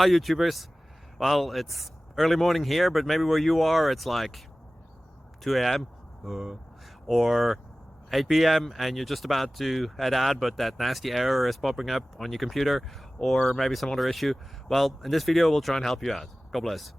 Hi YouTubers. Well, it's early morning here, but maybe where you are it's like 2 a.m. or 8 p.m. and you're just about to head out, but that nasty error is popping up on your computer, or maybe some other issue. Well, in this video we'll try and help you out. God bless.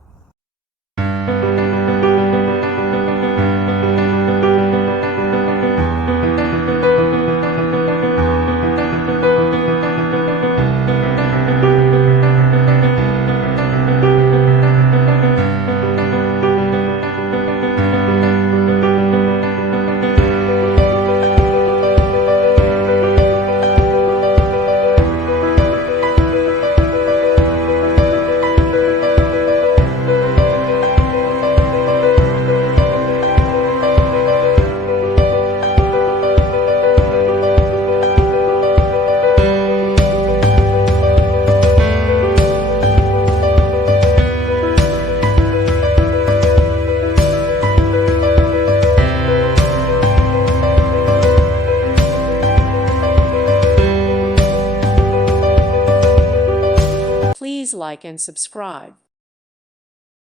Please like and subscribe.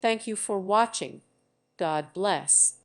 Thank you for watching. God bless.